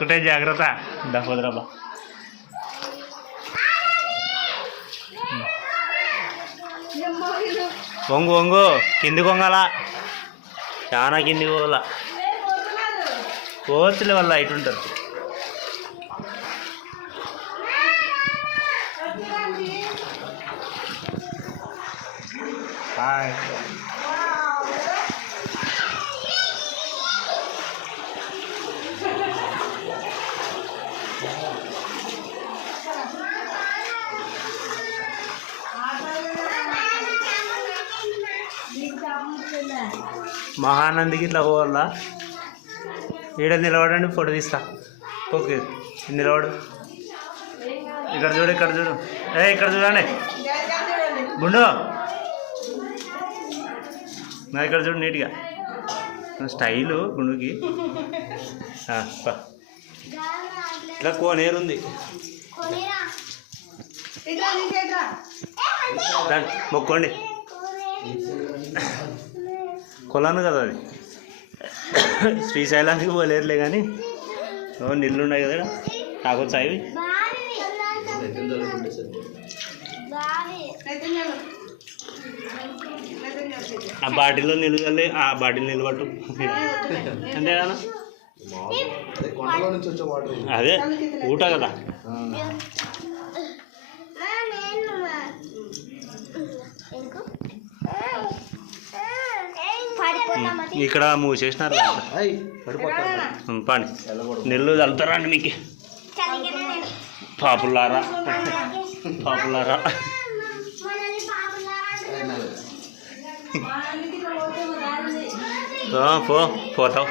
ఒకటే జాగ్రత్త దఫదరాబా. వంగు వంగు కింది కొంగల చాలా కింది పోవాల పోవచ్చులే వల్ల ఇటు ఉంటారు. హాయ్ మహానందికి ఇట్లా పోవాలా. ఈడ నిలబడండి ఫోటో తీస్తా. ఓకే నిలబడు. ఇక్కడ చూడు ఇక్కడ చూడు ఇక్కడ చూడండి గుండు నా ఇక్కడ చూడు నీట్గా స్టైలు గుండుకి. ఇట్లా కోనేరుంది మొక్కోండి. కొలను కదా అది. శ్రీశైలానికి పోలేరులే కానీ నీళ్ళు ఉన్నాయి కదా తాగొచ్చు అవి. ఆ బాటిల్లో నిలవాలి. ఆ బాటిల్ నిలబట్టు అంతే కదా. అదే ఊట కదా. ఇక్కడ మూసేసినారు పండి నీళ్ళు చల్లుతారా అండి మీకు. పాపులారా పాపులారా పోతావు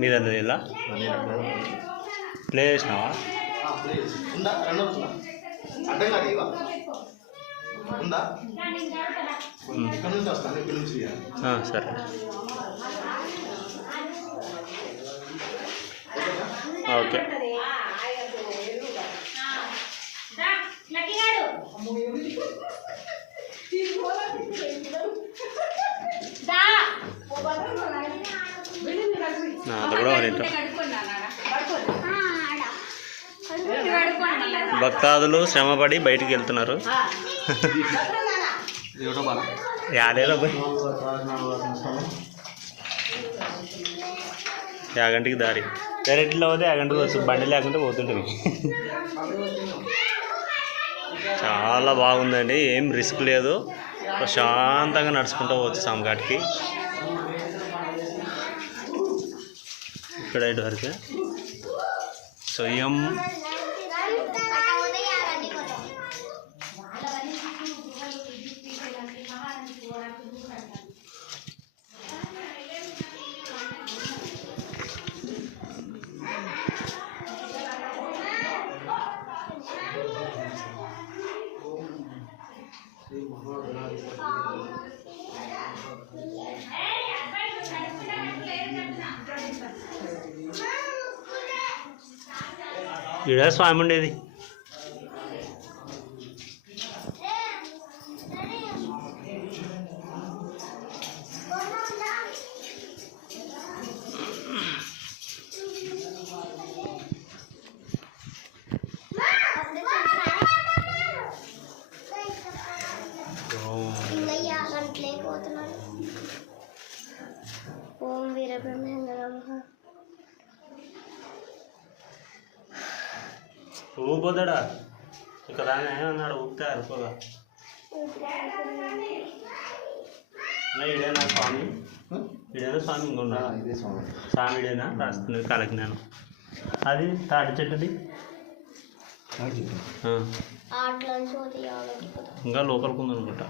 మీదన్న ఇలా ప్లే చేసినావా. సరే ఓకే. అది కూడా భక్తాదులు శ్రమపడి బయటికి వెళ్తున్నారు. యాగంటికి దారి డైరెక్ట్లో పోతే యాగంటికి వచ్చు. బండి లేకుంటే పోతుంటుంది. చాలా బాగుందండి. ఏం రిస్క్ లేదు. ప్రశాంతంగా నడుచుకుంటూ పోవచ్చు సామఘాట్కి. ఇక్కడ ఇటు వరకు స్వయం ఈడ స్వామి ఉండేది. ఓం వీరబ్రహ్మేంద్ర నమః. ఊపోతాడా ఇక్కడ అన్నాడు. ఊపితే అరిపోగా ఇడేనా స్వామి. ఇడేనా స్వామి ఇంకొన్నా స్వామి ఇడేనా రాస్తుంది కాలజ్ఞానం. అది తాటి చెట్టుది ఇంకా లోపలికి ఉందనుకుంటా.